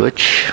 Switch.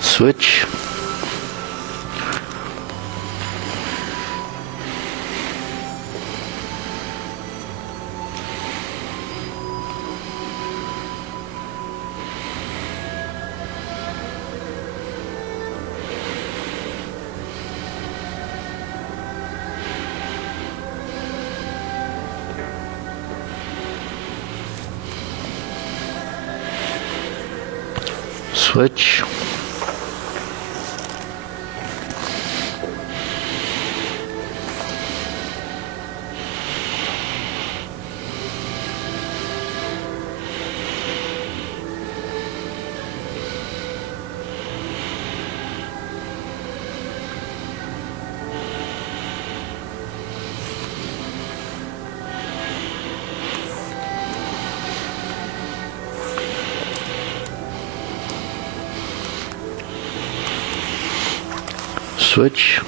Switch. Switch. Switch.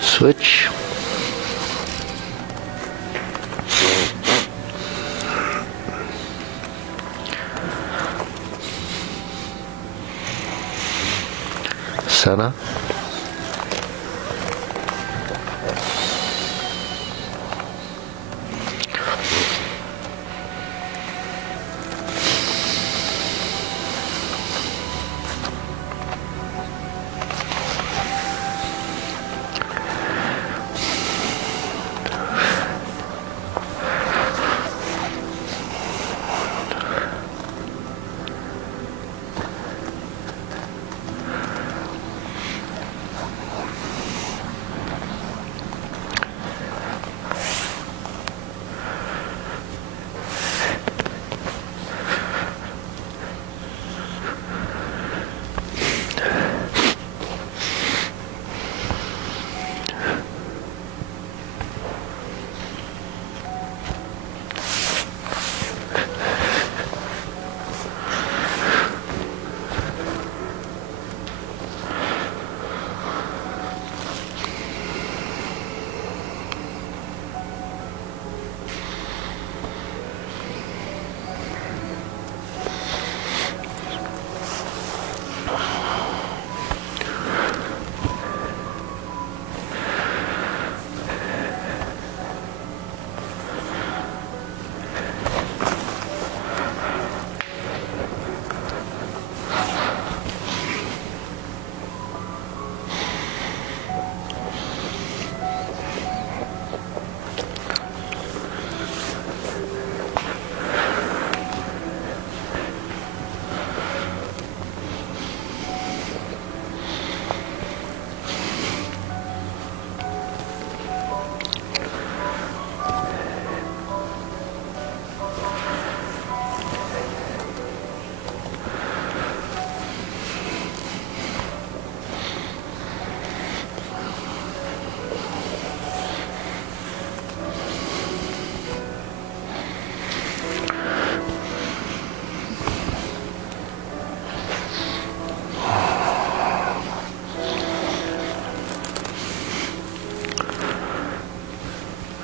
Switch. Center.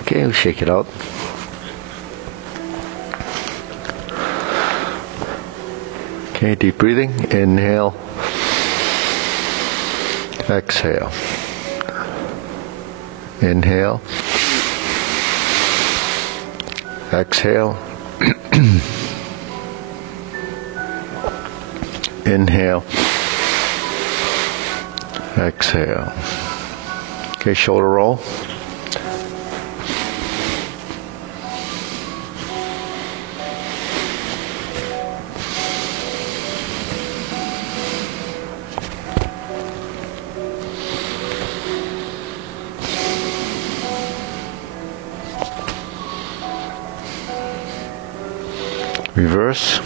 Okay, we'll shake it out. Okay, deep breathing. Inhale. Exhale. Inhale. Exhale. Inhale. Exhale. Okay, shoulder roll. Reverse.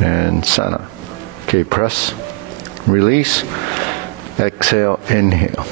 And Sana. Okay, press, release, exhale, inhale.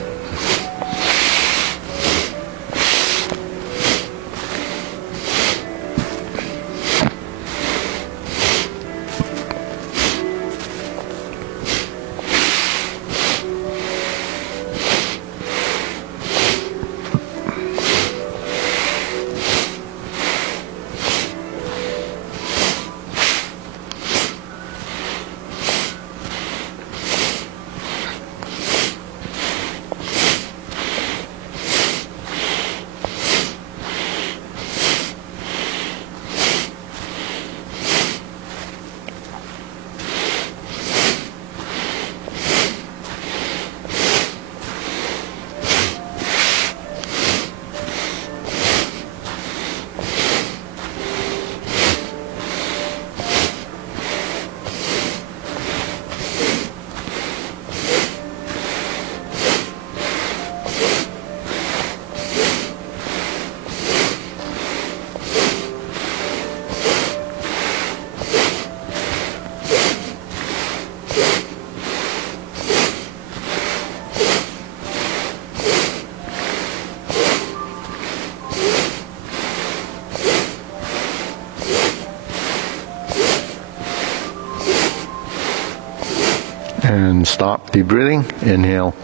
And stop, deep breathing, inhale,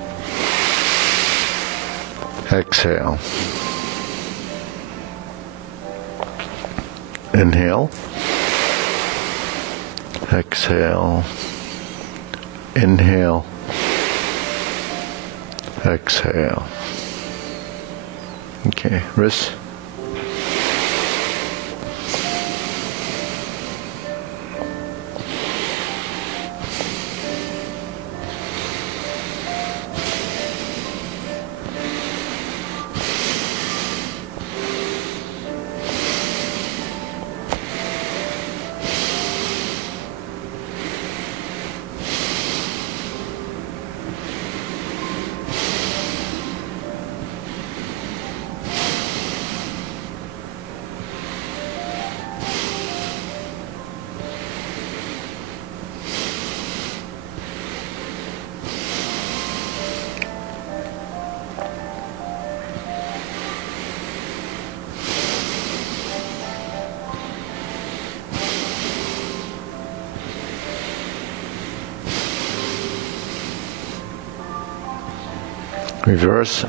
exhale, inhale, exhale, inhale, exhale. Okay, wrist. Reverse.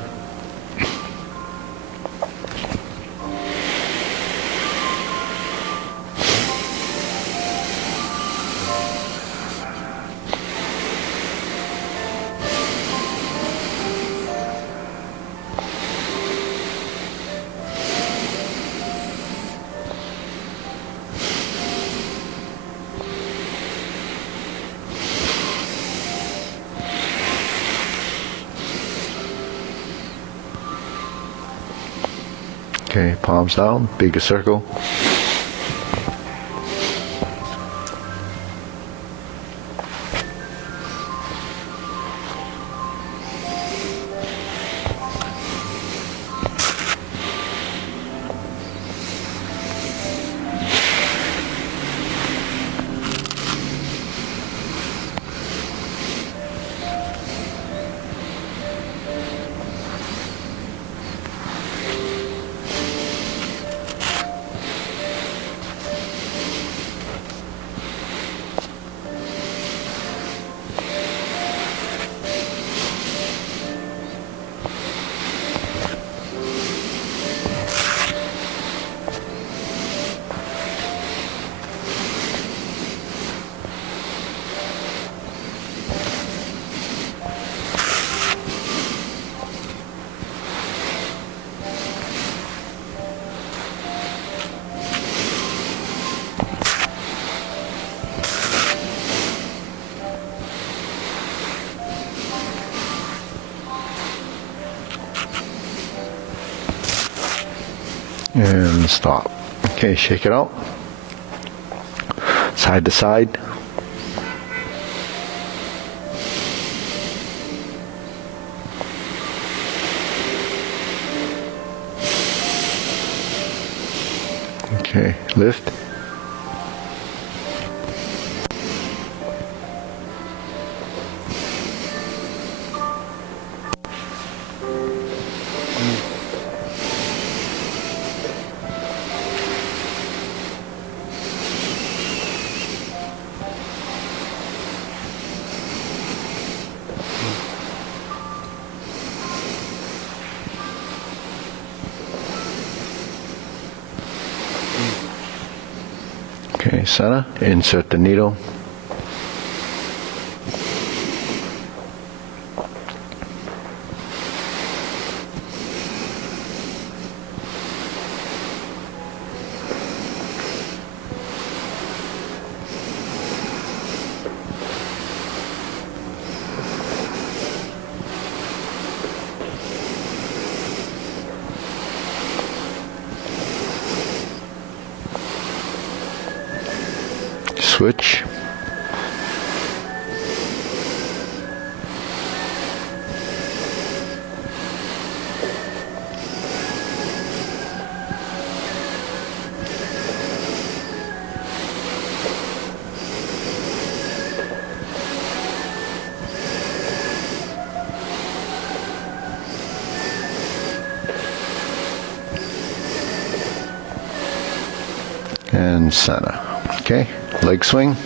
Okay, palms down, bigger circle. and stop. Okay, shake it out. Side to side. Okay, lift. Okay, center, insert the needle. Switch. And center. Okay, leg swing.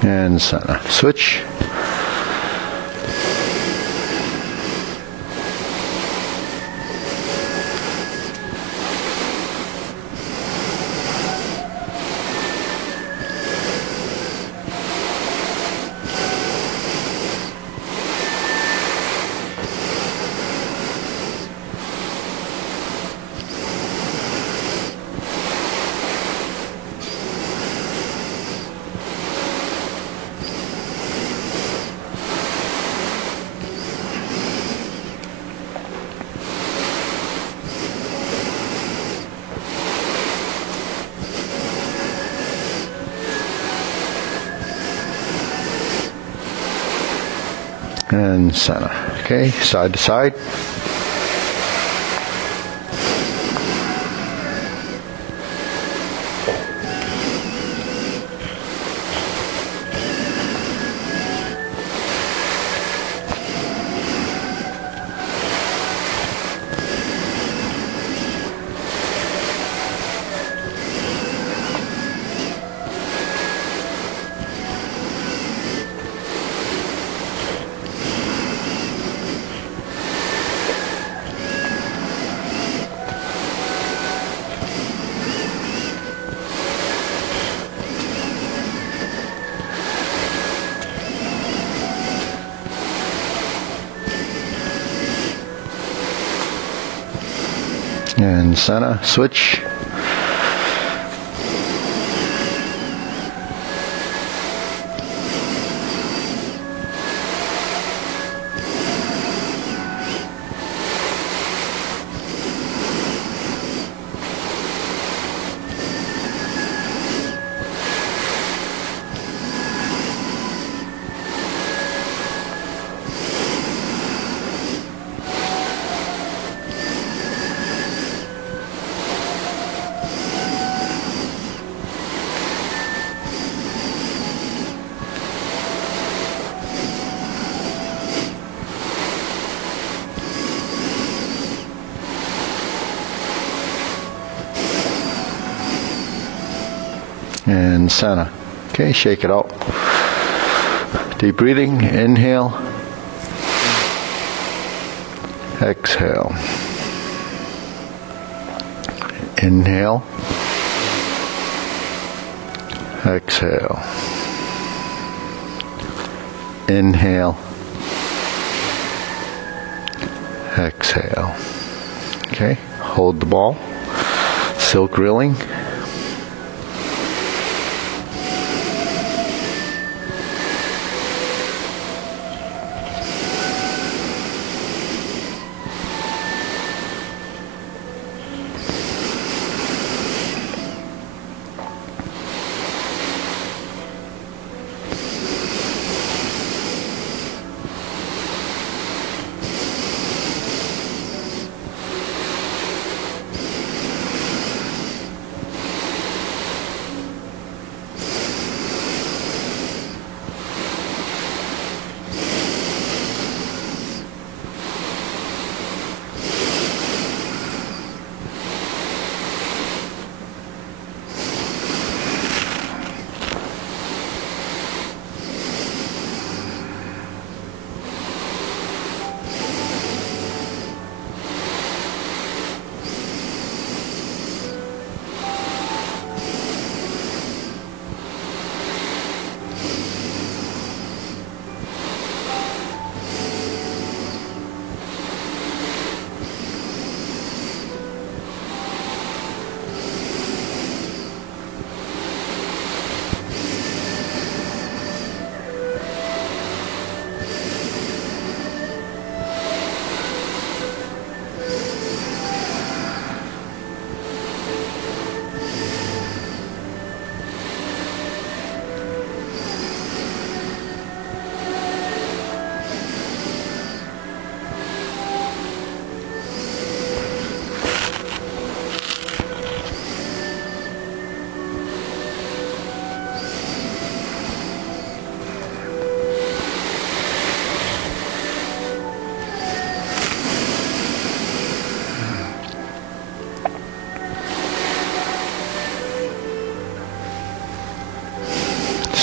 And center. Switch. And center. Okay, side to side. And center. Switch. And center. Okay, shake it out. Deep breathing, inhale, exhale. Inhale, exhale. Inhale, exhale. Okay, hold the ball. Silk reeling.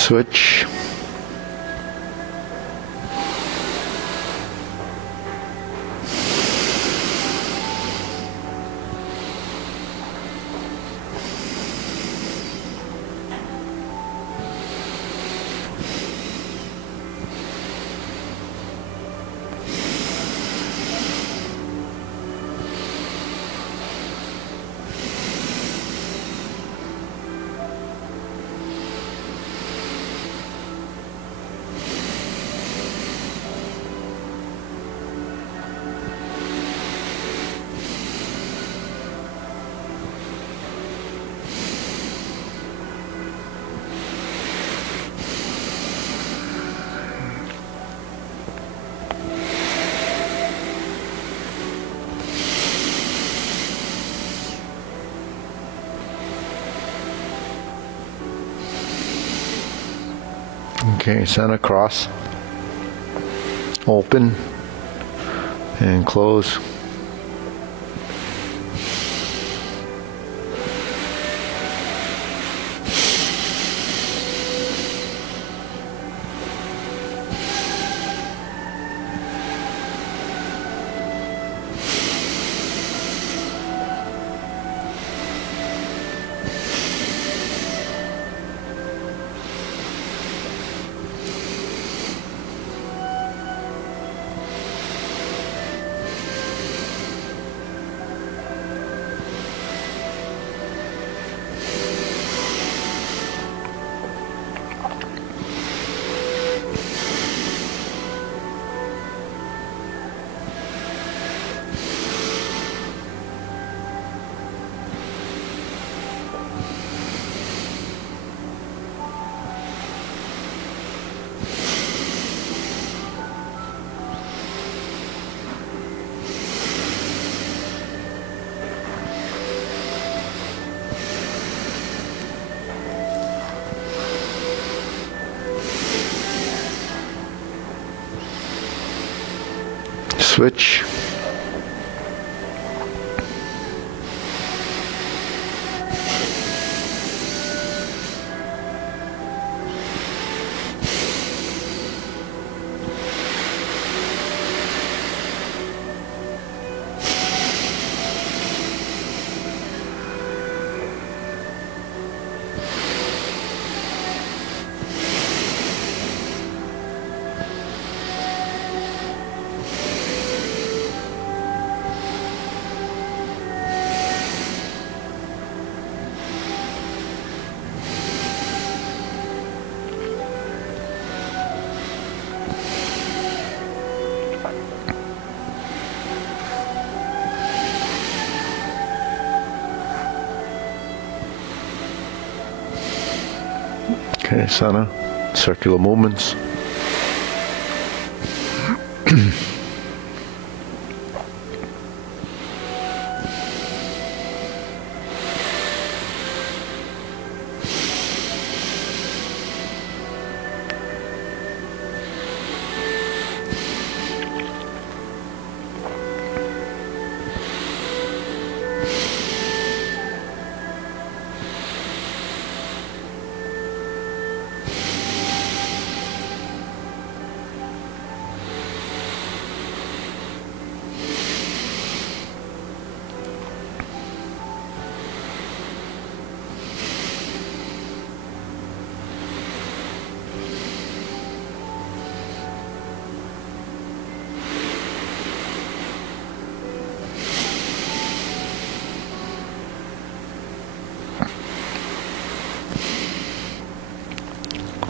Switch. Okay, center cross. Open and close. Switch. Okay, center, circular movements.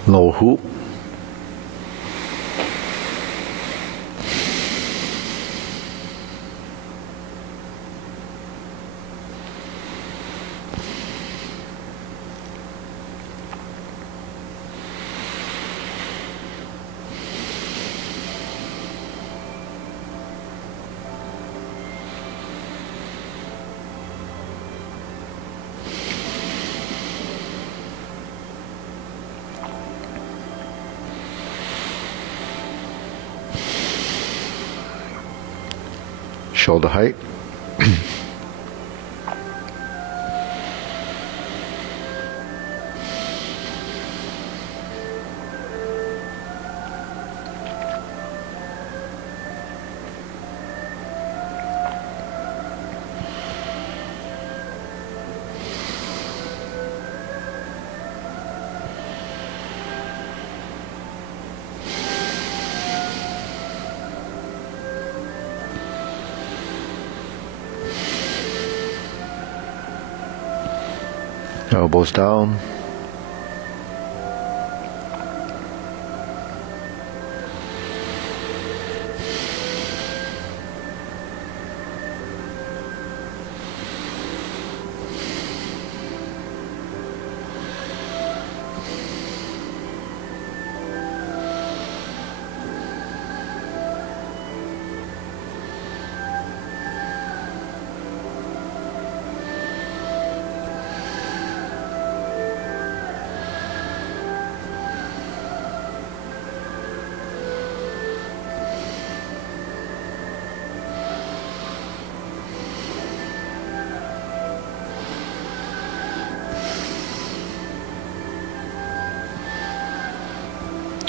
Lower hoop. Shoulder height. Elbows down.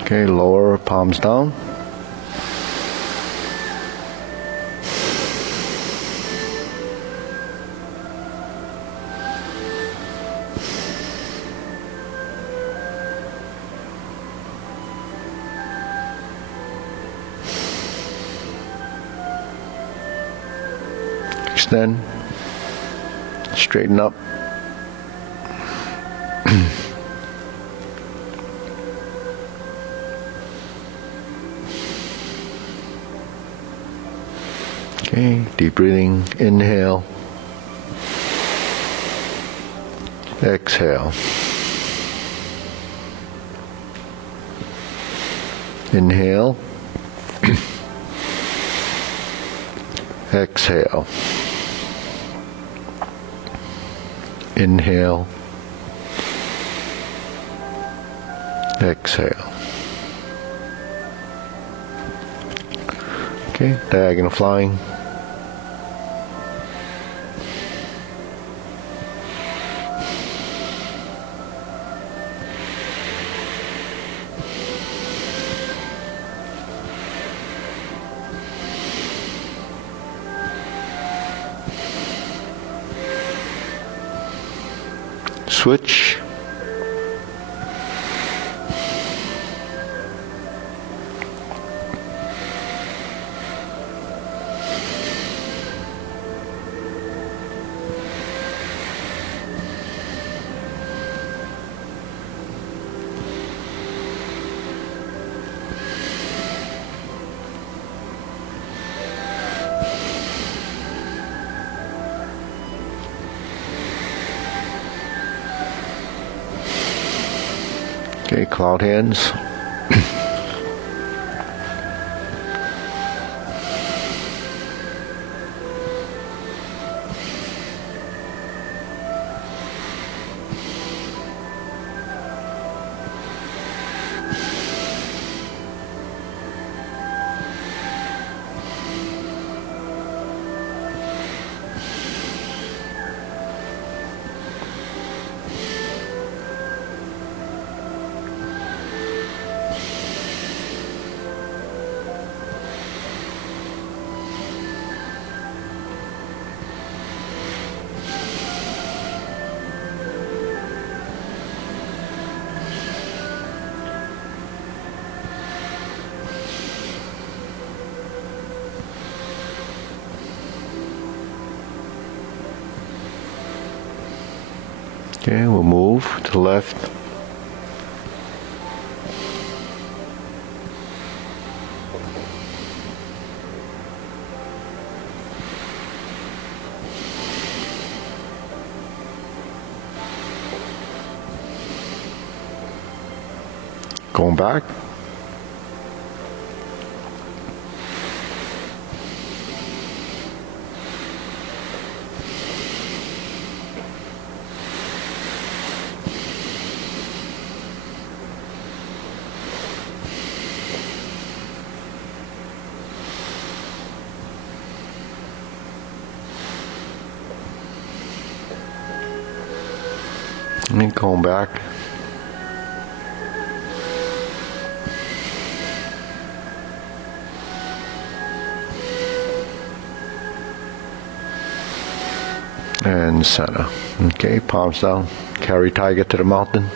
Okay, lower palms down. Extend. Straighten up. Okay, deep breathing, inhale, exhale, inhale, exhale, inhale, exhale. Okay, diagonal flying. Switch. Okay, cloud heads. Okay, we'll move to the left. Going back. And going back. And center. Okay, palms down. Carry tiger to the mountain.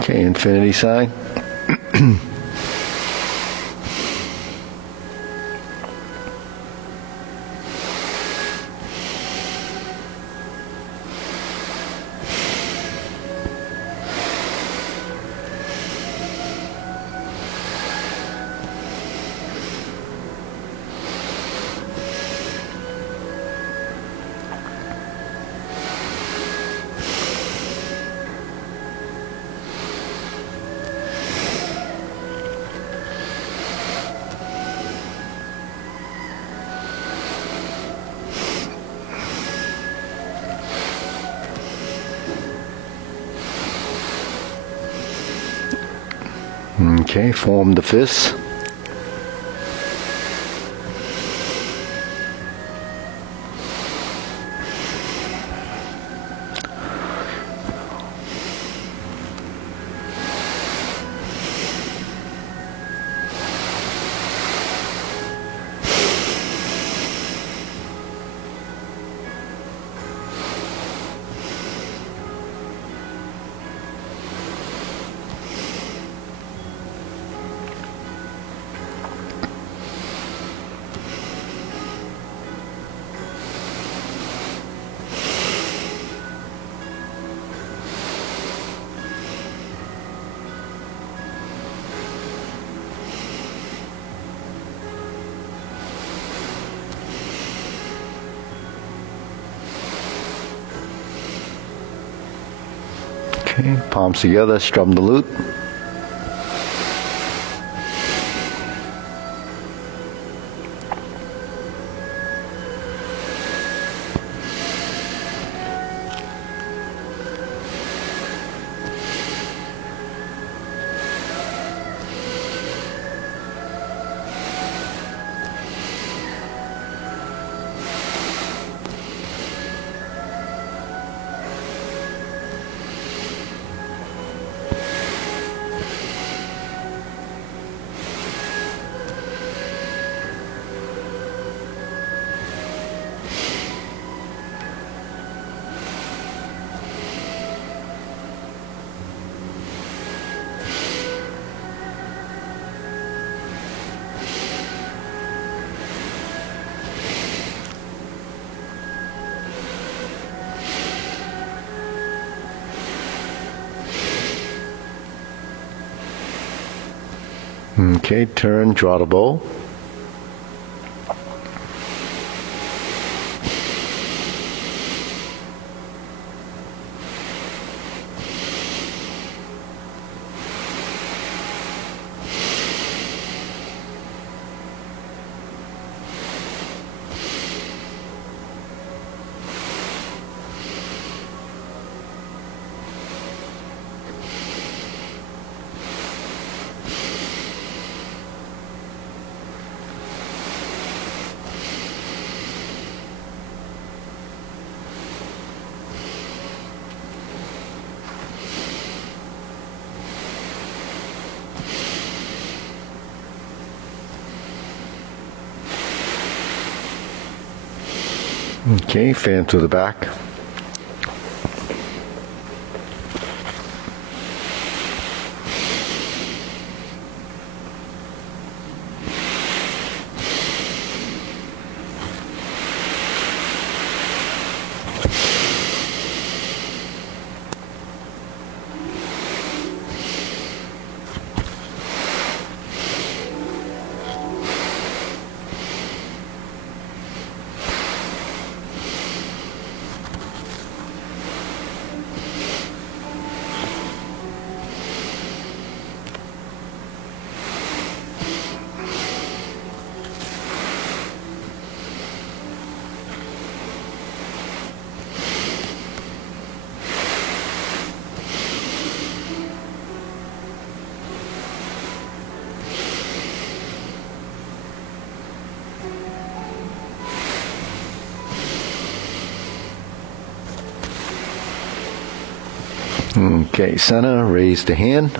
Okay, infinity sign. Okay, form the fists. Okay, palms together, strum the lute. Okay, turn, draw the bow. Okay, fan to the back. Okay, center, raise the hand.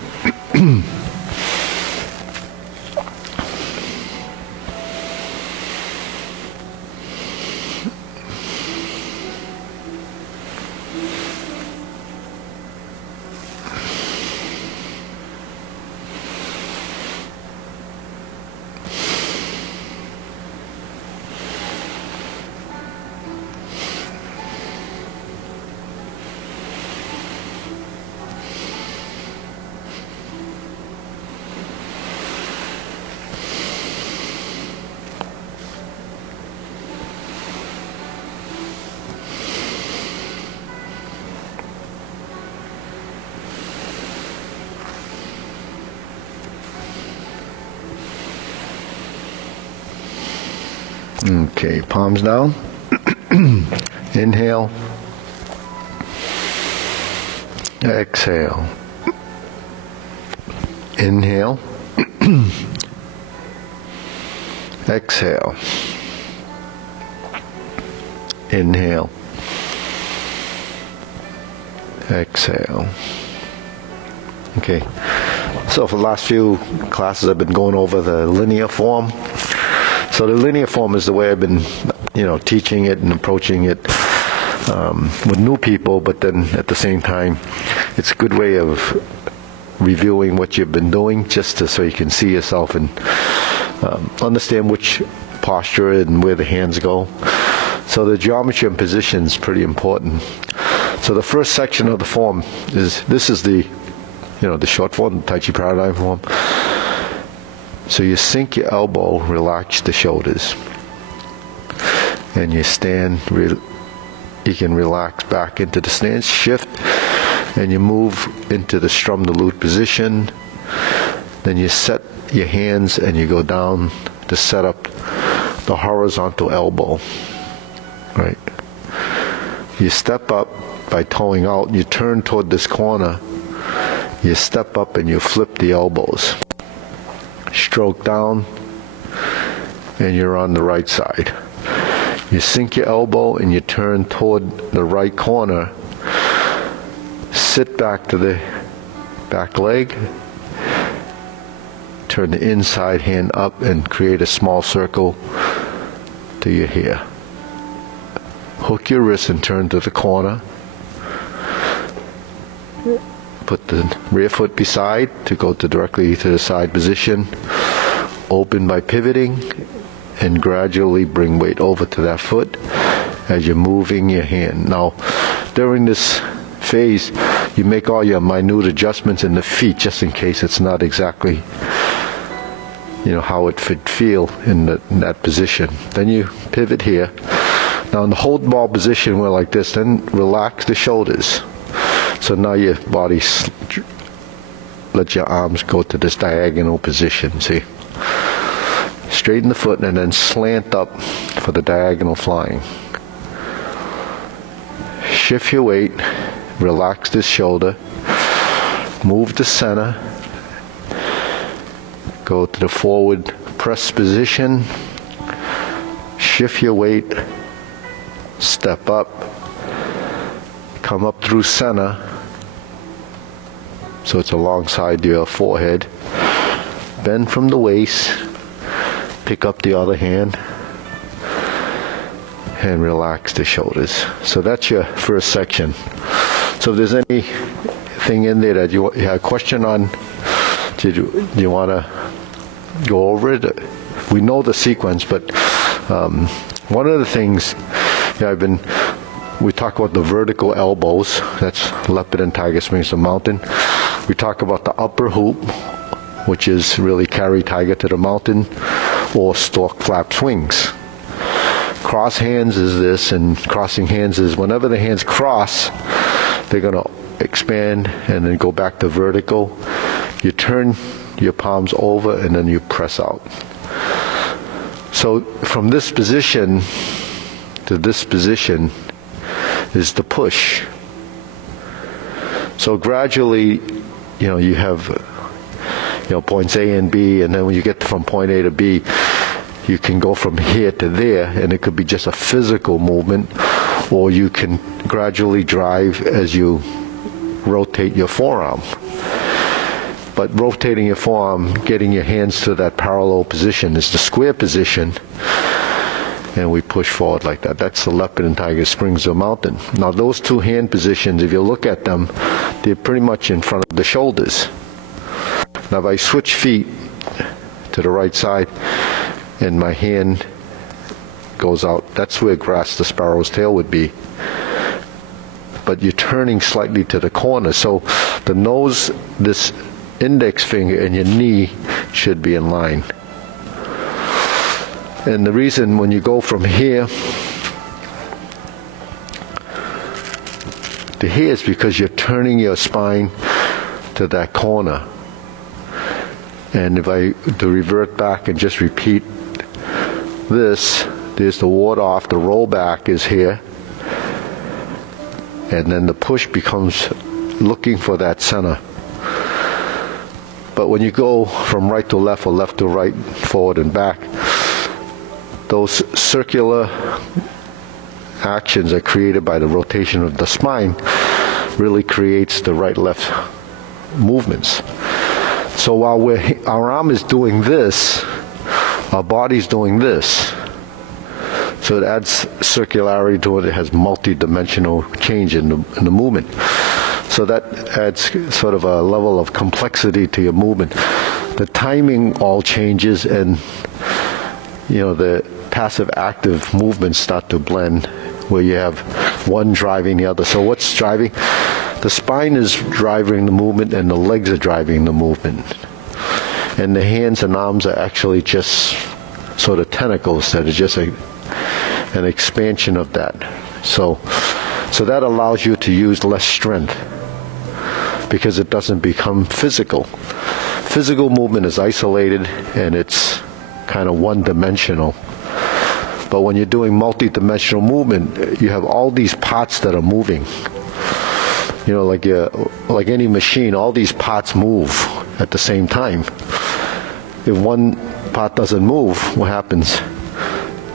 Okay, palms down. Inhale. Exhale. Inhale. Exhale. Inhale. Exhale. Okay. So for the last few classes I've been going over the linear form. So the linear form is the way I've been, teaching it and approaching it with new people, but then at the same time, it's a good way of reviewing what you've been doing, just so you can see yourself and understand which posture and where the hands go. So the geometry and position is pretty important. So the first section of the form is the short form, the Tai Chi paradigm form. So you sink your elbow, relax the shoulders, and you stand. You can relax back into the stance, shift, and you move into the strum the lute position. Then you set your hands and you go down to set up the horizontal elbow. Right. You step up by toeing out. You turn toward this corner. You step up and you flip the elbows. Stroke down, and you're on the right side. You sink your elbow and you turn toward the right corner. Sit back to the back leg. Turn the inside hand up and create a small circle to your hair. Hook your wrist and turn to the corner. Put the rear foot beside to go directly to the side position. Open by pivoting and gradually bring weight over to that foot as you're moving your hand. Now, during this phase, you make all your minute adjustments in the feet just in case it's not exactly how it would feel in that position. Then you pivot here. Now in the hold ball position, we're like this. Then relax the shoulders. So now your body, let your arms go to this diagonal position, see? Straighten the foot and then slant up for the diagonal flying. Shift your weight, relax this shoulder, move to center, go to the forward press position, shift your weight, step up, come up through center, so it's alongside your forehead, bend from the waist, pick up the other hand, and relax the shoulders. So that's your first section. So if there's anything in there that you have a question on, do you want to go over it? We know the sequence, but one of the things we talk about the vertical elbows. That's leopard and tiger swings the mountain. We talk about the upper hoop, which is really carry tiger to the mountain, or stork flap swings. Cross hands is this, and crossing hands is whenever the hands cross, they're going to expand and then go back to vertical. You turn your palms over and then you press out. So from this position to this position is the push. So gradually, you have points A and B, and then when you get from point A to B, you can go from here to there, and it could be just a physical movement, or you can gradually drive as you rotate your forearm. But rotating your forearm, getting your hands to that parallel position is the square position, and we push forward like that. That's the leopard and tiger springs of mountain. Now those two hand positions, if you look at them, they're pretty much in front of the shoulders. Now if I switch feet to the right side and my hand goes out, that's where grasp the sparrow's tail would be. But you're turning slightly to the corner, so the nose, this index finger, and your knee should be in line. And the reason when you go from here to here is because you're turning your spine to that corner. And if I to revert back and just repeat this, there's the ward off, the roll back is here, and then the push becomes looking for that center. But when you go from right to left or left to right, forward and back, those circular actions are created by the rotation of the spine really creates the right-left movements. So while our arm is doing this, our body's doing this. So it adds circularity to it. It has multi-dimensional change in the movement. So that adds sort of a level of complexity to your movement. The timing all changes, and the passive-active movements start to blend, where you have one driving the other. So what's driving? The spine is driving the movement, and the legs are driving the movement. And the hands and arms are actually just sort of tentacles that are just an expansion of that. So that allows you to use less strength because it doesn't become physical. Physical movement is isolated and it's kind of one-dimensional. But when you're doing multi-dimensional movement, you have all these parts that are moving. Like any machine, all these parts move at the same time. If one part doesn't move, what happens?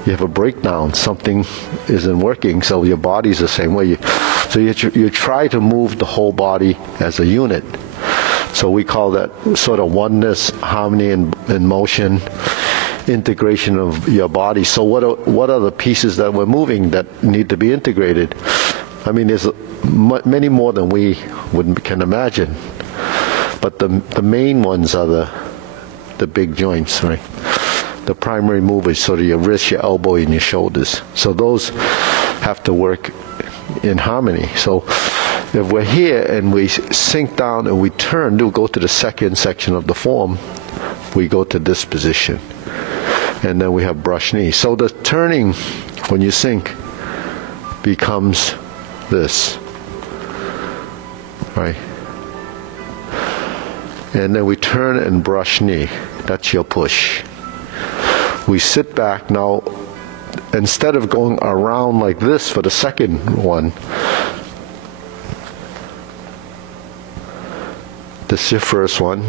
You have a breakdown. Something isn't working, so your body's the same way. So you try to move the whole body as a unit. So we call that sort of oneness, harmony in motion, integration of your body. So what are the pieces that we're moving that need to be integrated? I mean, there's many more than we can imagine. But the main ones are the big joints, right? The primary movers, sort of your wrist, your elbow, and your shoulders. So those have to work in harmony. So if we're here and we sink down and we turn, we'll go to the second section of the form, we go to this position. And then we have brush knee. So the turning, when you sink, becomes this, right? And then we turn and brush knee. That's your push. We sit back. Now, instead of going around like this for the second one, this is your first one.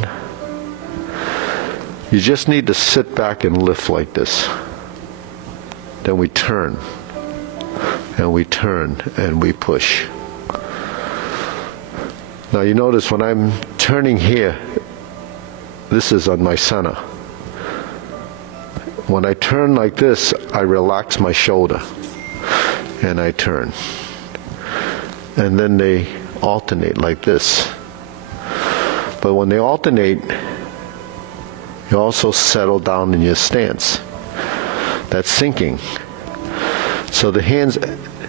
You just need to sit back and lift like this. Then we turn, and we turn, and we push. Now you notice when I'm turning here, this is on my center. When I turn like this, I relax my shoulder, and I turn. And then they alternate like this. But when they alternate, you also settle down in your stance. That's sinking. So the hands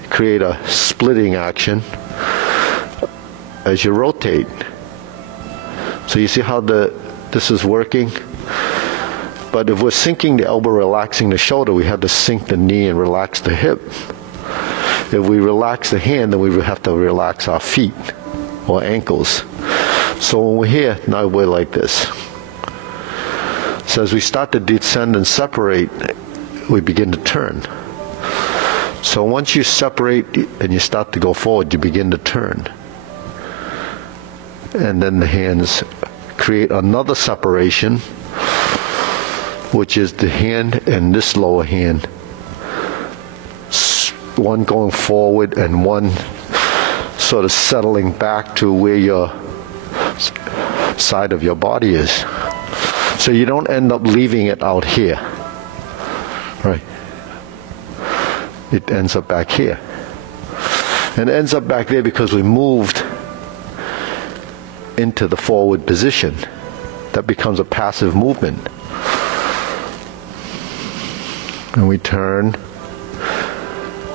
create a splitting action as you rotate. So you see how this is working? But if we're sinking the elbow, relaxing the shoulder, we have to sink the knee and relax the hip. If we relax the hand, then we have to relax our feet or ankles. So when we're here, now we're like this. So as we start to descend and separate, we begin to turn. So once you separate and you start to go forward, you begin to turn. And then the hands create another separation, which is the hand and this lower hand. One going forward and one sort of settling back to where your side of your body is. So you don't end up leaving it out here, right? It ends up back here. And it ends up back there because we moved into the forward position. That becomes a passive movement. And we turn,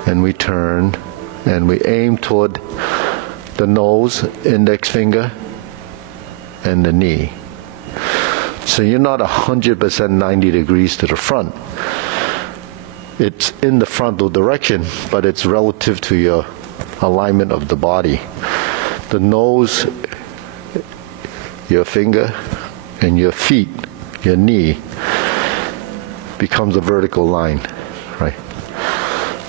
and we turn, and we aim toward the nose, index finger, and the knee. So you're not 100% 90 degrees to the front. It's in the frontal direction, but it's relative to your alignment of the body. The nose, your finger, and your feet, your knee, becomes a vertical line, right?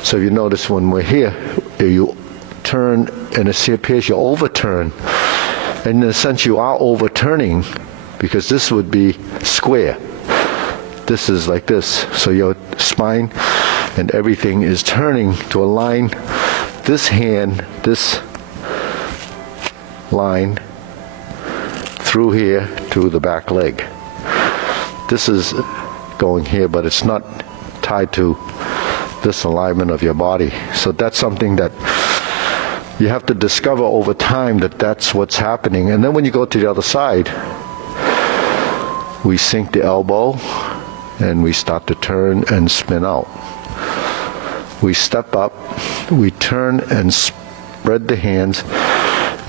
So if you notice when we're here, you turn, and it appears you overturn. And in a sense, you are overturning, because this would be square. This is like this. So your spine and everything is turning to align this hand, this line, through here to the back leg. This is going here, but it's not tied to this alignment of your body. So that's something that you have to discover over time, that that's what's happening. And then when you go to the other side, we sink the elbow and we start to turn and spin out. We step up, we turn and spread the hands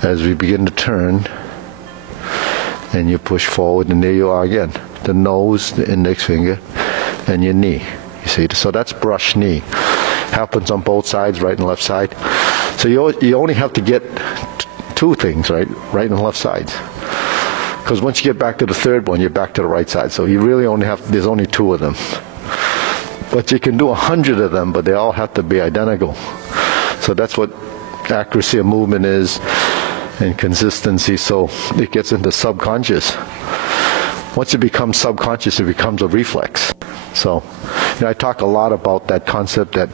as we begin to turn, and you push forward, and there you are again. The nose, the index finger, and your knee. You see, so that's brush knee. Happens on both sides, right and left side. So you only have to get two things, right and left sides. Because once you get back to the third one, you're back to the right side. So you really only have, there's only two of them. But you can do 100 of them, but they all have to be identical. So that's what accuracy of movement is, and consistency. So it gets into subconscious. Once it becomes subconscious, it becomes a reflex. So I talk a lot about that concept that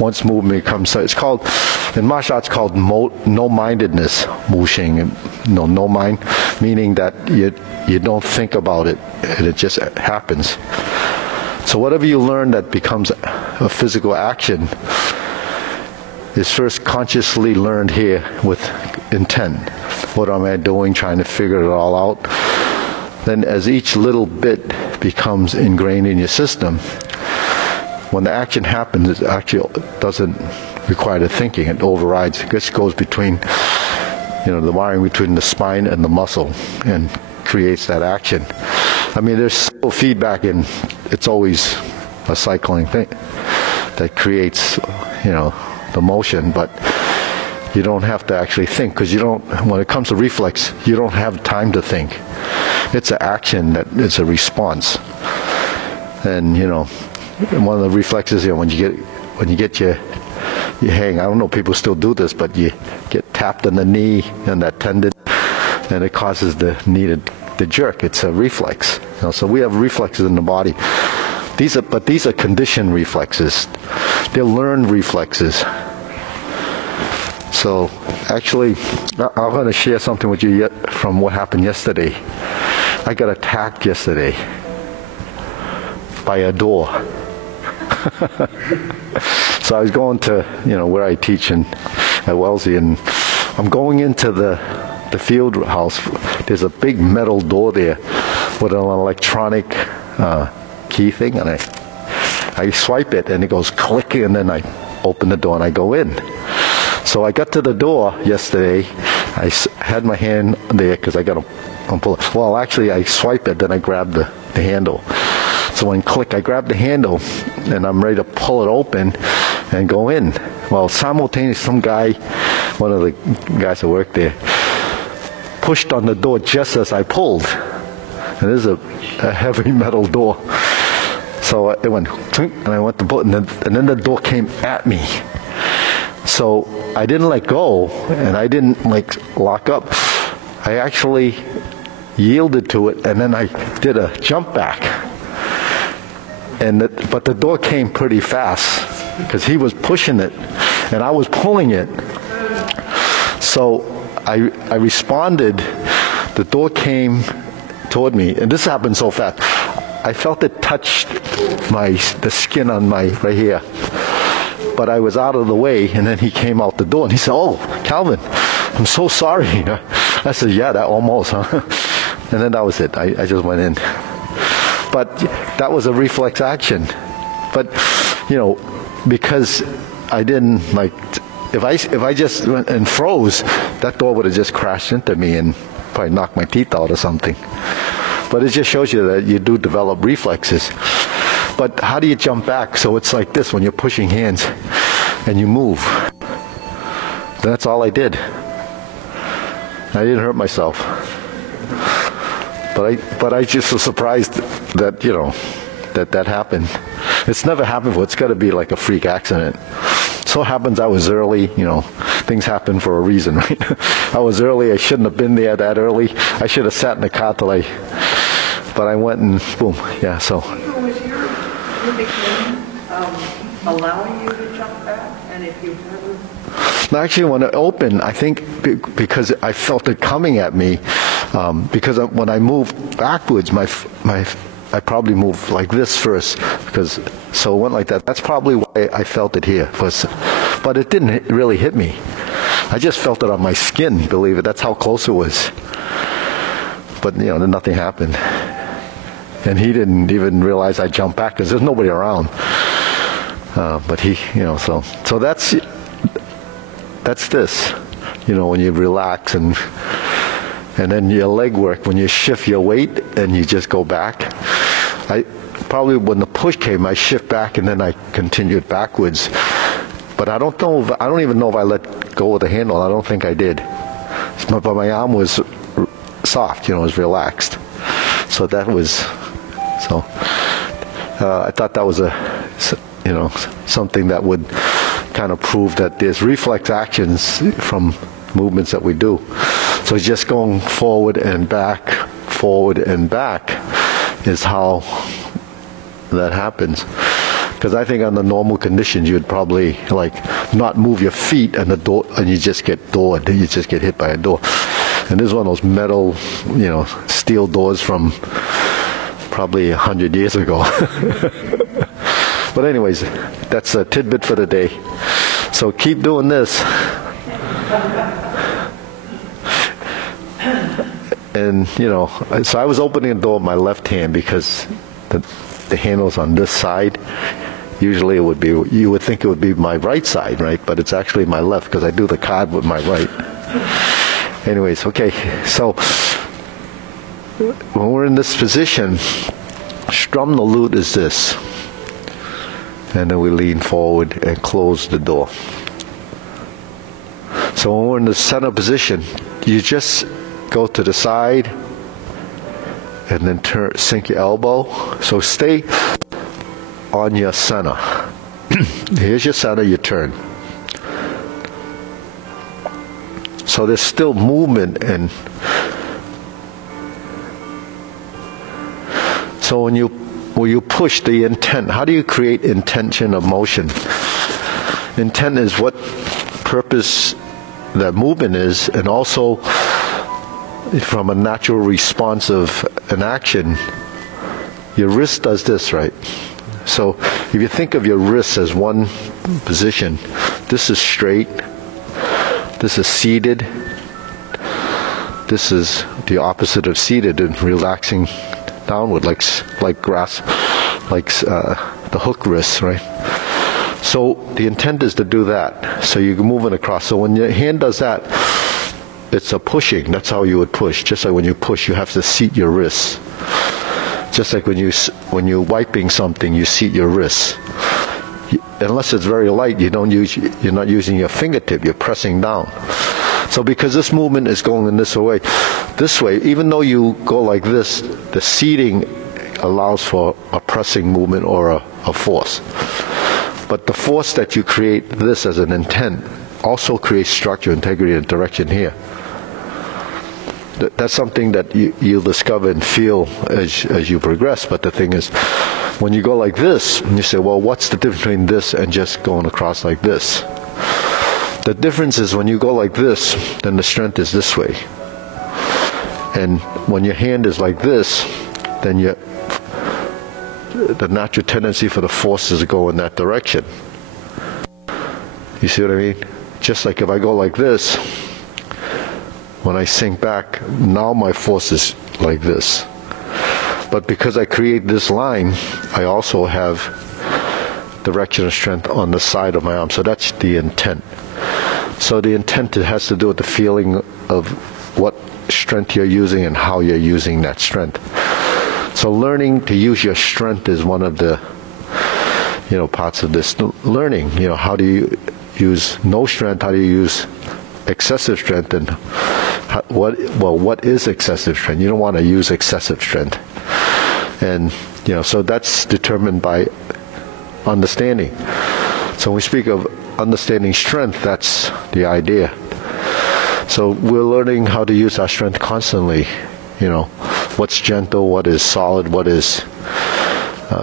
once movement becomes, it's called, in martial arts, called no-mindedness, Wuxing. No mind, meaning that you don't think about it, and it just happens. So whatever you learn that becomes a physical action is first consciously learned here with intent. What am I doing? Trying to figure it all out. Then as each little bit becomes ingrained in your system, when the action happens, it actually doesn't require the thinking. It overrides. It just goes between, the wiring between the spine and the muscle, and creates that action. I mean, there's feedback, and it's always a cycling thing that creates, the motion, but you don't have to actually think, because when it comes to reflex, you don't have time to think. It's an action that it's a response. And, one of the reflexes, when you get you hang, I don't know if people still do this, but you get tapped on the knee and that tendon, and it causes the knee to jerk. It's a reflex. So we have reflexes in the body. These are conditioned reflexes. They're learned reflexes. So actually, I'm going to share something with you from what happened yesterday. I got attacked yesterday by a door. So I was going to, where I teach at Wellesley, and I'm going into the field house. There's a big metal door there with an electronic key thing, and I swipe it, and it goes click, and then I open the door and I go in. So I got to the door yesterday. I had my hand there because I got to pull it. Well, actually, I swipe it, then I grab the handle. So when click, I grab the handle, and I'm ready to pull it open and go in. Well, simultaneously, some guy, one of the guys that worked there, pushed on the door just as I pulled. And this is a heavy metal door. So it went, and I went to pull it, and then the door came at me. So I didn't let go, and I didn't lock up. I actually yielded to it, and then I did a jump back. But the door came pretty fast because he was pushing it, and I was pulling it. So I responded. The door came toward me, and this happened so fast. I felt it touch the skin on my right here. But I was out of the way, and then he came out the door, and he said, "Oh, Calvin, I'm so sorry." I said, "Yeah, that almost, huh?" And then that was it. I just went in. But that was a reflex action. But, because I didn't, if I just went and froze, that door would have just crashed into me and probably knocked my teeth out or something. But it just shows you that you do develop reflexes. But how do you jump back? So it's like this when you're pushing hands and you move. That's all I did. I didn't hurt myself. But I just was surprised that, that happened. It's never happened before. It's got to be like a freak accident. So happens I was early, things happen for a reason, right? I was early. I shouldn't have been there that early. I should have sat in the car but I went and boom, yeah, so. Was your nickname allowing you to jump back? And if you haven't? Actually, when it opened, I think because I felt it coming at me, because when I moved backwards, I probably moved like this first, so it went like that. That's probably why I felt it here first, but it didn't really hit me. I just felt it on my skin, believe it. That's how close it was. But then nothing happened, and he didn't even realize I jumped back because there's nobody around. But he, so that's this, when you relax and then your leg work, when you shift your weight and you just go back. Probably when the push came, I shift back and then I continued backwards. But I don't even know if I let go of the handle. I don't think I did. But my arm was soft, it was relaxed. So that was, I thought that was something that would kind of prove that there's reflex actions from movements that we do. So just going forward and back is how that happens. Because I think under normal conditions, you'd probably not move your feet and you just get doored. You just get hit by a door. And this is one of those metal, steel doors from probably 100 years ago. But anyways, that's a tidbit for the day. So keep doing this. And, so I was opening the door with my left hand because the handle's on this side. Usually you would think it would be my right side, right? But it's actually my left because I do the card with my right. Anyways, okay, so when we're in this position, strum the lute is this. And then we lean forward and close the door. So when we're in the center position, you just go to the side and then sink your elbow. So stay on your center. Here's your center, you turn. So there's still movement, and so when you push the intent, how do you create intention of motion? Intent is what purpose that movement is, and also from a natural response of an action, your wrist does this, right? So if you think of your wrist as one position, this is straight, this is seated, this is the opposite of seated and relaxing downward, like grass, like the hook wrist, right? So the intent is to do that. So you're moving across. So when your hand does that, it's a pushing. That's how you would push. Just like when you push, you have to seat your wrists. Just like when you're wiping something, you seat your wrists. Unless it's very light, you're not using your fingertip. You're pressing down. So because this movement is going in this way, even though you go like this, the seating allows for a pressing movement or a force. But the force that you create this as an intent also creates structure, integrity, and direction here. That's something that you'll discover and feel as you progress. But the thing is, when you go like this, and you say, well, what's the difference between this and just going across like this? The difference is when you go like this, then the strength is this way. And when your hand is like this, then the natural tendency for the forces to go in that direction. You see what I mean? Just like if I go like this, when I sink back, now my force is like this. But because I create this line, I also have direction of strength on the side of my arm. So that's the intent. So the intent has to do with the feeling of what strength you're using and how you're using that strength. So learning to use your strength is one of the, parts of this learning. How do you use no strength? How do you use excessive strength? And what is excessive strength? You don't want to use excessive strength. And, so that's determined by understanding. So when we speak of understanding strength, that's the idea. So we're learning how to use our strength constantly. What's gentle, what is solid, what is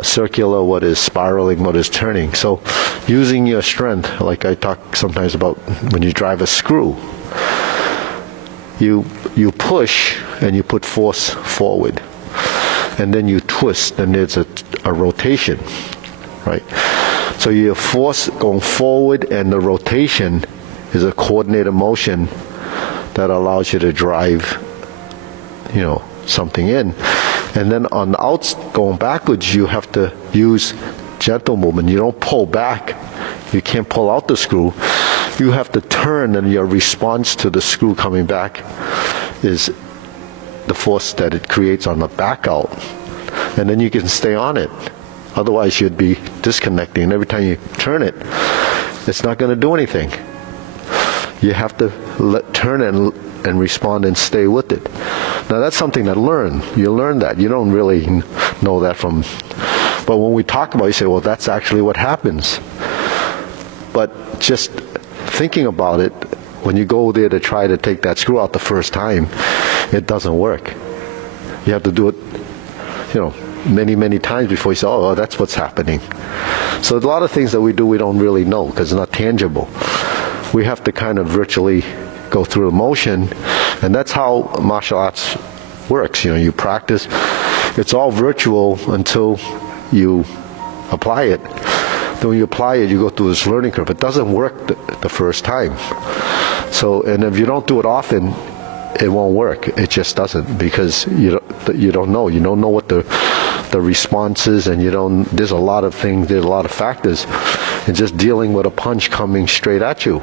circular, what is spiraling, what is turning. So using your strength, like I talk sometimes about when you drive a screw, you push and you put force forward. And then you twist, and there's a rotation, right? So your force going forward, and the rotation is a coordinated motion that allows you to drive, something in. And then on the outs, going backwards, you have to use gentle movement. You don't pull back. You can't pull out the screw. You have to turn, and your response to the screw coming back is the force that it creates on the back out. And then you can stay on it. Otherwise, you'd be disconnecting. And every time you turn it, it's not going to do anything. You have to turn and respond and stay with it. Now, that's something that you learn that. You don't really know that from... But when we talk about it, you say, well, that's actually what happens. But just thinking about it, when you go there to try to take that screw out the first time, it doesn't work. You have to do it, many, many times before you say, oh, that's what's happening. So a lot of things that we do, we don't really know because it's not tangible. We have to kind of virtually go through the motion, and that's how martial arts works. You practice. It's all virtual until you apply it. Then when you apply it, you go through this learning curve. It doesn't work the first time. So, and if you don't do it often, it won't work. It just doesn't, because you don't know. You don't know what the response is, and there's a lot of things, there's a lot of factors, and just dealing with a punch coming straight at you.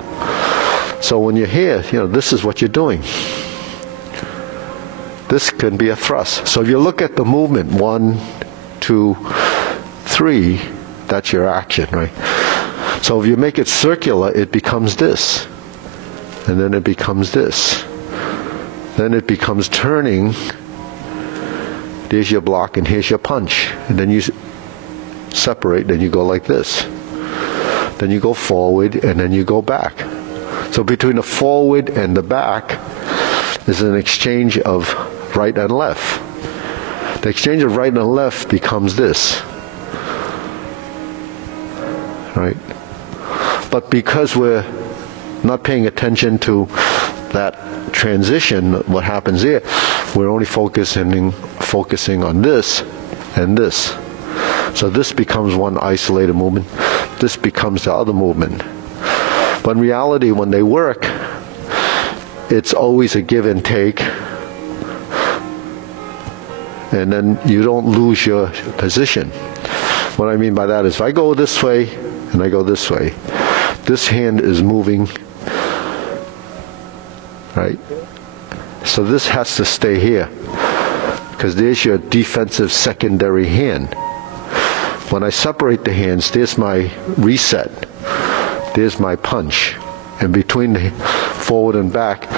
So when you're here, this is what you're doing. This can be a thrust. So if you look at the movement, 1, 2, 3, that's your action, right? So if you make it circular, it becomes this. And then it becomes this. Then it becomes turning. There's your block and here's your punch. And then you separate, then you go like this. Then you go forward and then you go back. So between the forward and the back is an exchange of right and left. The exchange of right and left becomes this. Right? But because we're not paying attention to that transition, what happens there, we're only focusing on this and this. So this becomes one isolated movement. This becomes the other movement. But in reality, when they work, it's always a give and take. And then you don't lose your position. What I mean by that is if I go this way and I go this way, this hand is moving, right? So this has to stay here because there's your defensive secondary hand. When I separate the hands, there's my reset. There's my punch. And between the forward and back,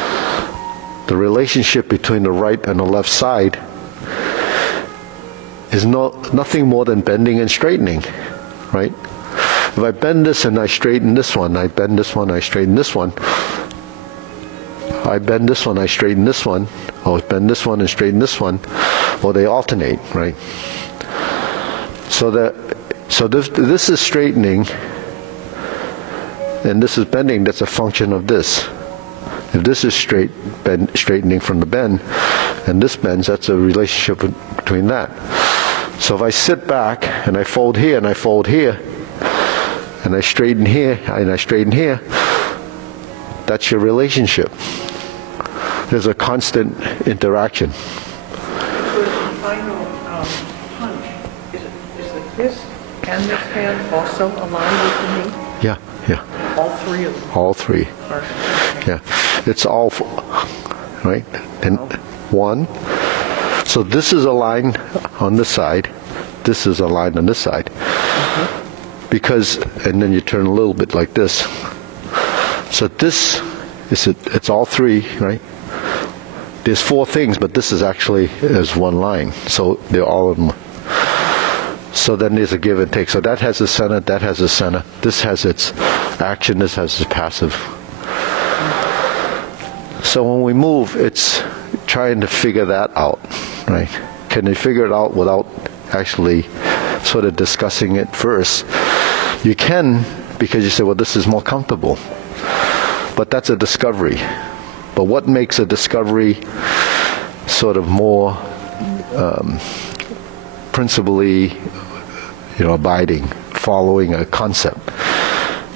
the relationship between the right and the left side is nothing more than bending and straightening, right? If I bend this and I straighten this one, I bend this one, I straighten this one. I bend this one, I straighten this one. Or bend this one and straighten this one. Or they alternate, right? So this is straightening, and this is bending. That's a function of this. If this is straightening from the bend, and this bends, that's a relationship between that. So if I sit back and I fold here and I fold here, and I straighten here and I straighten here, that's your relationship. There's a constant interaction. So the final punch, is it this and this hand also aligned with the knee? Yeah. All three of them? All three. Are, Yeah. It's all, right? And one. So this is aligned on this side. This is aligned on this side. Because, and then you turn a little bit like this. So this it's all three, right? There's four things, but this is actually is one line. So they're all of them. So then there's a give and take. So that has a center, that has a center. This has its action, this has its passive. So when we move, it's trying to figure that out, right? Can they figure it out without actually sort of discussing it first? You can, because you say, well, this is more comfortable. But that's a discovery. But what makes a discovery sort of more principally, abiding, following a concept?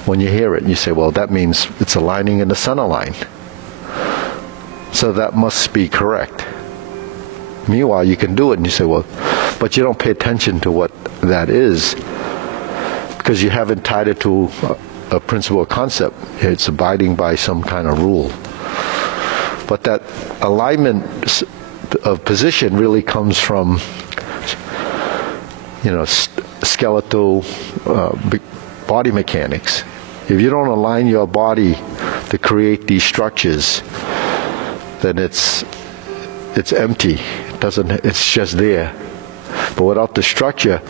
When you hear it and you say, well, that means it's aligning in the center line. So that must be correct. Meanwhile, you can do it and you say, well, but you don't pay attention to what that is because you haven't tied it to a principle or concept. It's abiding by some kind of rule. But that alignment of position really comes from, skeletal body mechanics. If you don't align your body to create these structures, then it's empty. It's just there. But without the structure,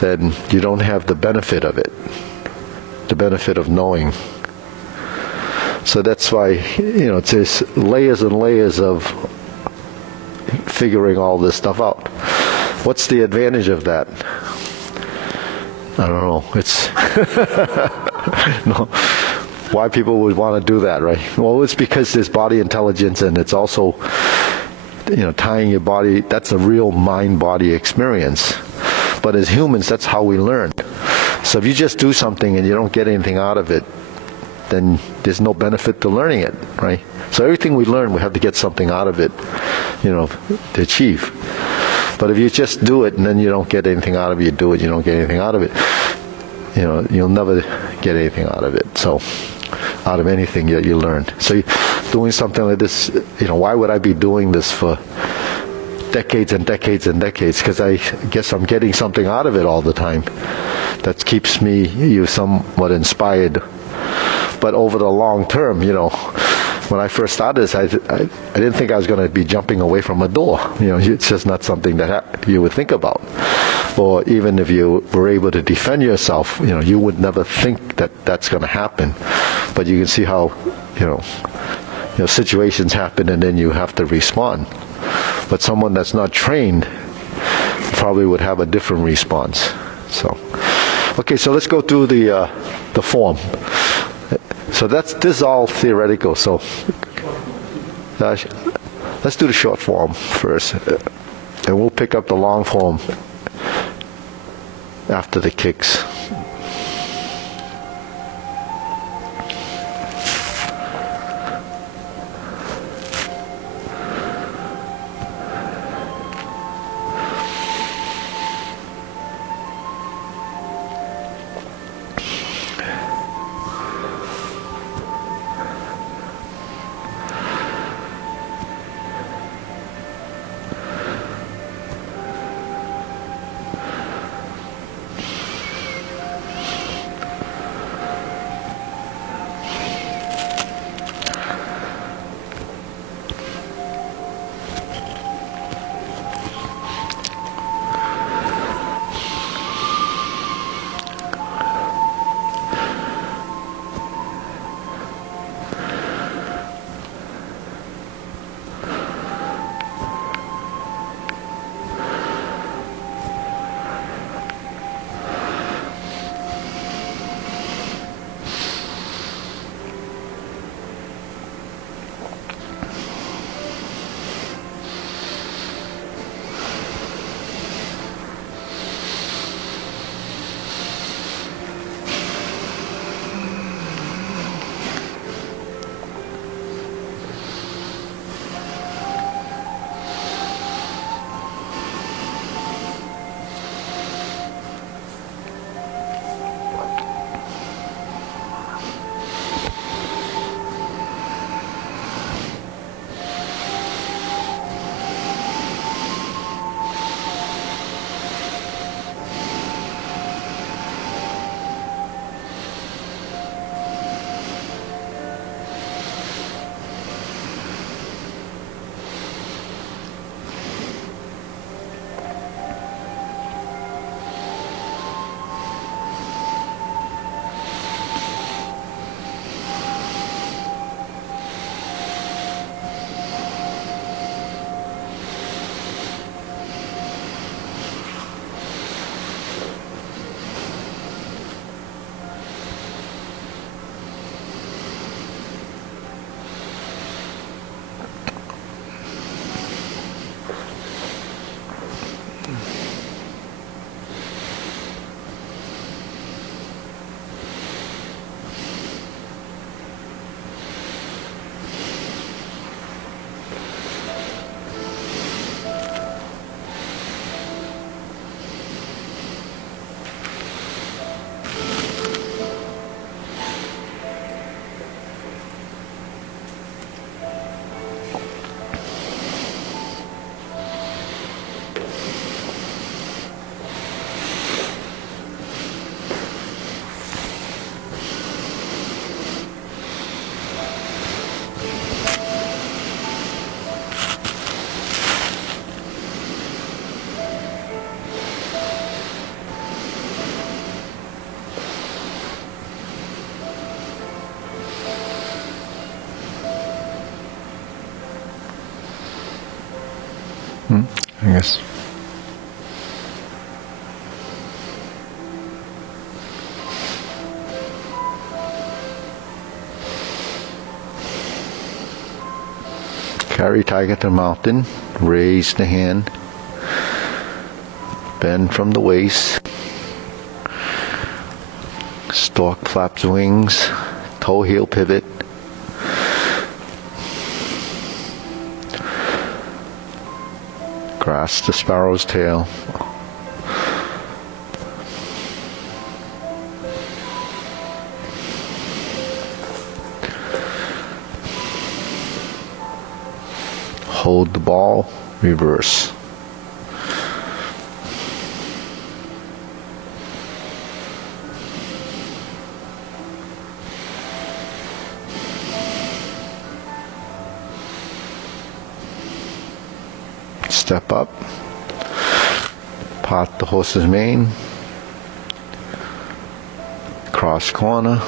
then you don't have the benefit of it, the benefit of knowing. So that's why, it's layers and layers of figuring all this stuff out. What's the advantage of that? I don't know. It's no. Why people would want to do that, right? Well, it's because there's body intelligence, and it's also, tying your body. That's a real mind-body experience. But as humans, that's how we learn. So if you just do something and you don't get anything out of it, then there's no benefit to learning it, right? So everything we learn, we have to get something out of it, to achieve. But if you just do it and then you don't get anything out of it, you do it, you don't get anything out of it, you'll never get anything out of it. So, out of anything that you learn. So doing something like this, why would I be doing this for decades and decades and decades, because I guess I'm getting something out of it all the time that keeps you somewhat inspired. But over the long term, when I first started this, I didn't think I was going to be jumping away from a door. It's just not something that you would think about. Or even if you were able to defend yourself, you would never think that that's going to happen. But you can see how, situations happen and then you have to respond. But someone that's not trained probably would have a different response. So, okay, so let's go through the form. So this is all theoretical. So let's do the short form first, and we'll pick up the long form after the kicks. I guess. Carry tiger to mountain, raise the hand, bend from the waist, stork flaps wings, toe heel pivot, grasp the sparrow's tail, hold the ball, reverse. Step up. Part the horse's mane. Cross corner.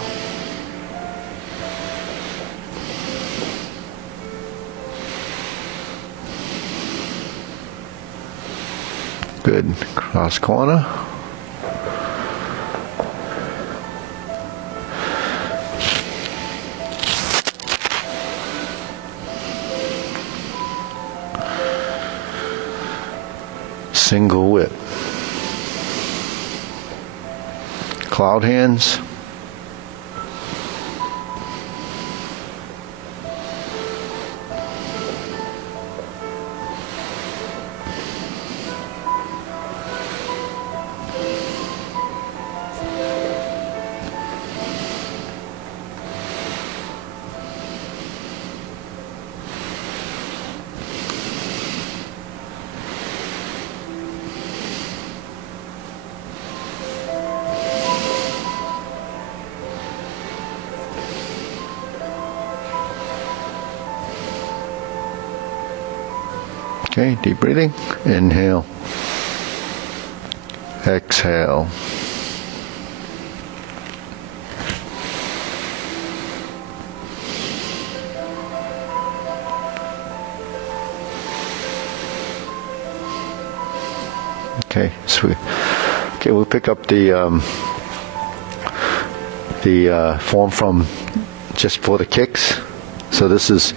Good. Cross corner. Single whip. Cloud hands. Okay, deep breathing. Inhale. Exhale. Okay, so we'll pick up the form from just for the kicks. So this is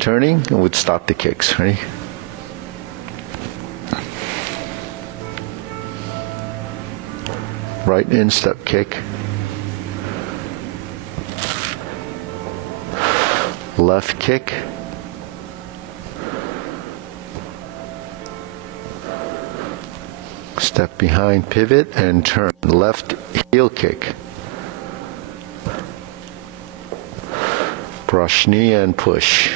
turning, and we'd start the kicks. Ready? Right instep kick. Left kick. Step behind, pivot, and turn. Left heel kick. Brush knee and push.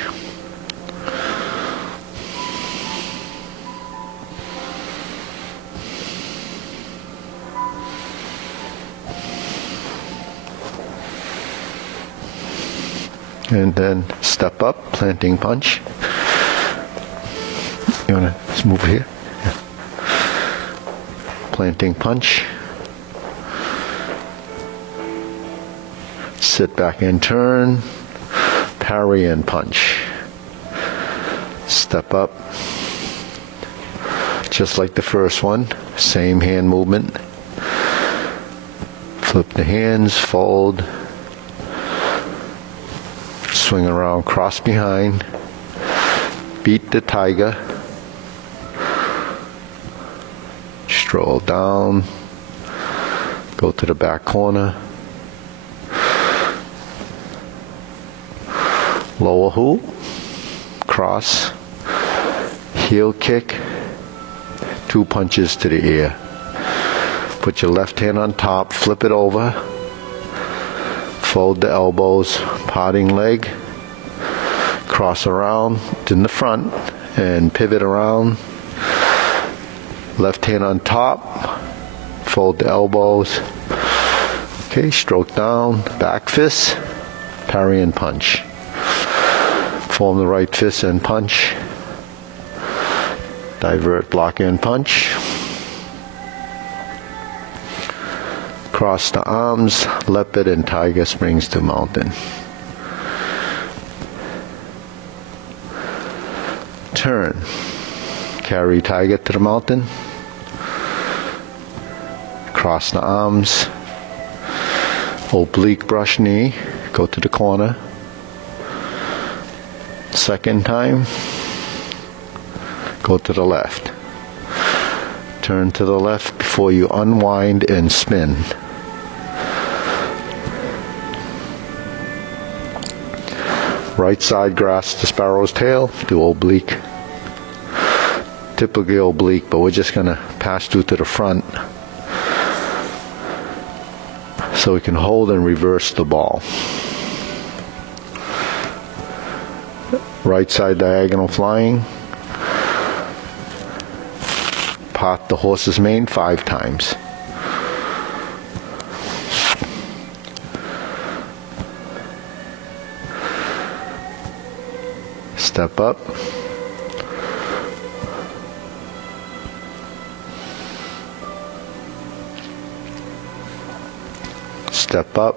And then step up, planting punch. You want to just move here? Yeah. Planting punch. Sit back and turn. Parry and punch. Step up. Just like the first one. Same hand movement. Flip the hands, fold. Swing around, cross behind, beat the tiger, stroll down, go to the back corner, lower hoop, cross, heel kick, 2 punches to the ear. Put your left hand on top, flip it over. Fold the elbows, parting leg, cross around in the front, and pivot around. Left hand on top, fold the elbows. Okay, stroke down, back fist, parry and punch. Form the right fist and punch. Divert, block and punch. Cross the arms, leopard and tiger springs to mountain. Turn. Carry tiger to the mountain. Cross the arms. Oblique brush knee. Go to the corner. Second time. Go to the left. Turn to the left before you unwind and spin. Right side grasp the sparrow's tail, do oblique. Typically oblique, but we're just going to pass through to the front so we can hold and reverse the ball. Right side diagonal flying. Part the horse's mane 5 times. Step up. Step up.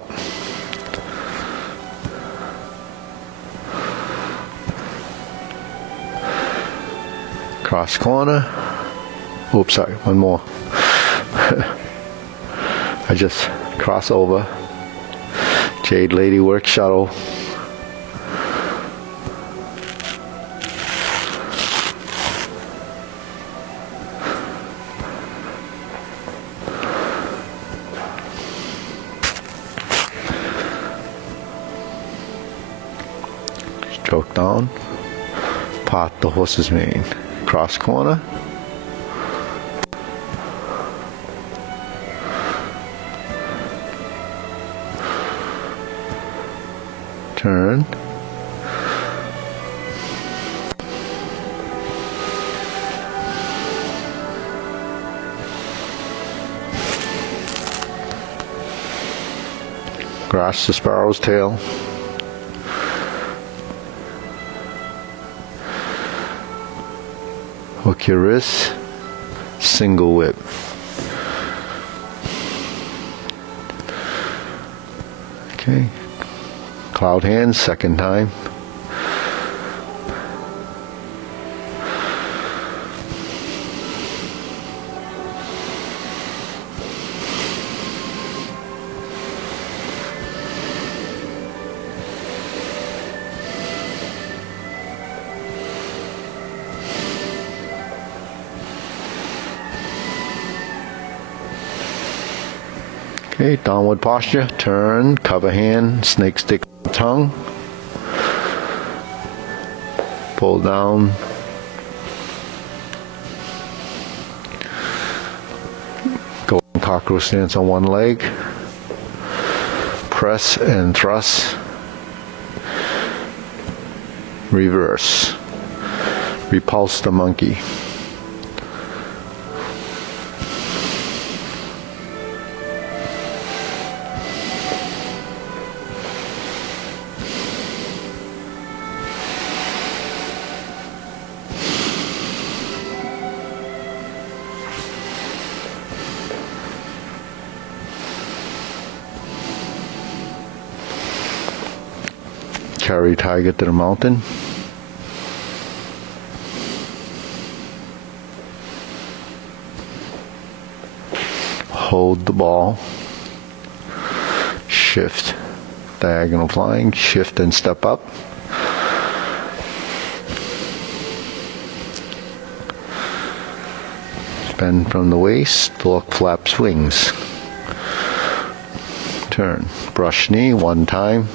Cross corner. Oops, sorry, one more. I just cross over. Jade Lady work shuttle. Stroke down. Part the horse's mane. Cross corner. Turn. Grasp the sparrow's tail. Hook your wrist. Single whip. Okay. Cloud hands, second time. Okay, downward posture, turn, cover hand, snake stick tongue. Pull down. Go in cockroach stance on one leg. Press and thrust. Reverse. Repulse the monkey. Carry tiger to the mountain. Hold the ball. Shift. Diagonal flying. Shift and step up. Bend from the waist. Stork flaps wings. Turn. Brush knee one time.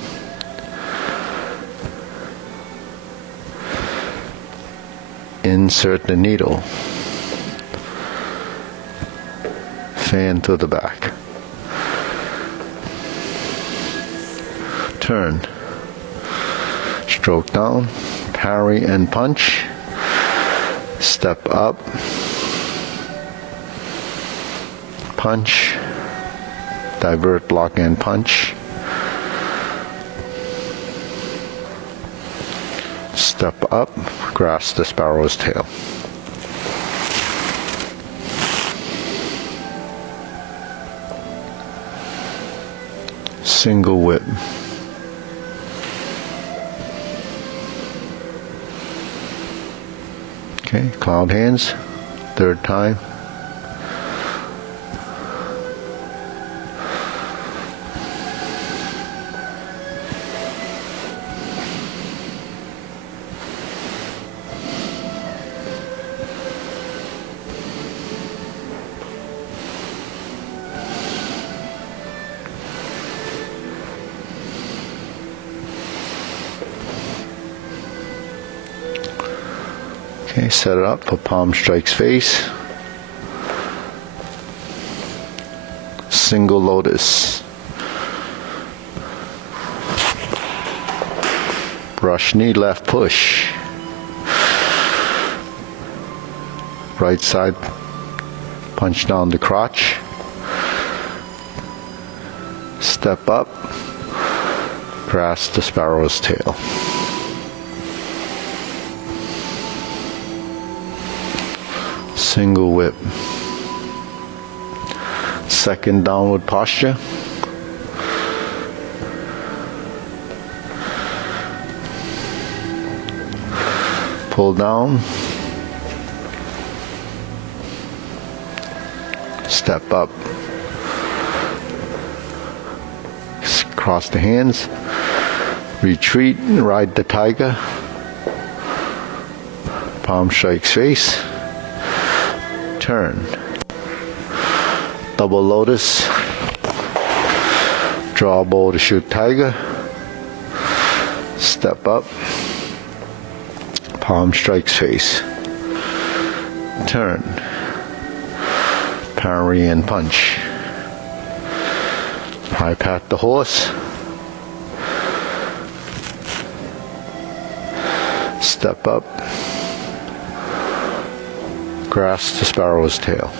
Insert the needle. Fan to the back. Turn. Stroke down. Parry and punch. Step up. Punch. Divert, block, and punch. Step up, grasp the sparrow's tail. Single whip. Okay, cloud hands, third time. Okay, set it up for palm strikes face. Single lotus. Brush knee, left push. Right side, punch down the crotch. Step up, grasp the sparrow's tail. Single whip. Second downward posture. Pull down. Step up. Cross the hands. Retreat, ride the tiger. Palm strikes face. Turn. Double lotus. Draw bow to shoot tiger. Step up. Palm strikes face. Turn. Parry and punch. High pat the horse. Step up. Grasp the sparrow's tail.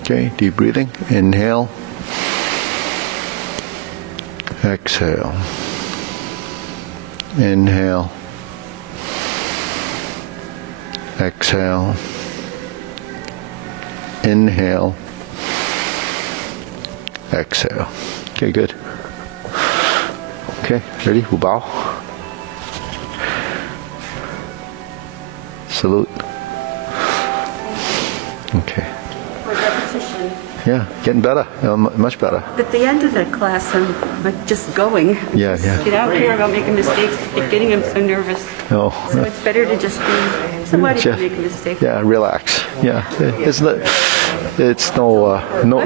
Okay, deep breathing. Inhale. Exhale. Inhale. Exhale. Inhale. Exhale. Okay, good. Okay, ready? We'll bow. Salute. Okay. Repetition. Yeah, getting better. Much better. At the end of that class, I'm like just going. Yeah, yeah. I don't care about making mistakes. It's getting him so nervous. Oh, So it's better to just be somebody can make a mistake. yeah, relax. Yeah, it's no